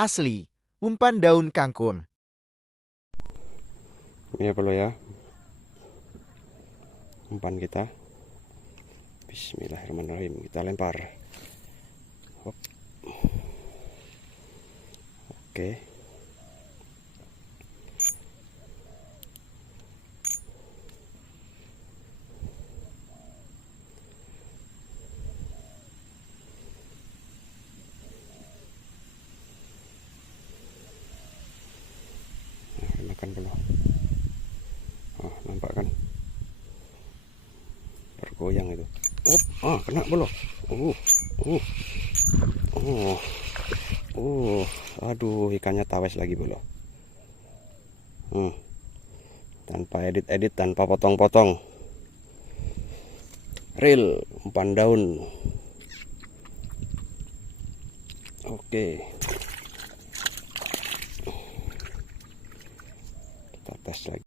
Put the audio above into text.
asli, umpan daun kangkung. Ini apa lo ya? Umpan kita. Bismillahirrahmanirrahim. Kita lempar. Hop. Oke. Makan belum? Oh, nampak kan? Bergoyang itu. Kena belum? Aduh, ikannya tawes lagi belum? Tanpa edit-edit, tanpa potong-potong. Real umpan daun. Oke. Kita tes lagi.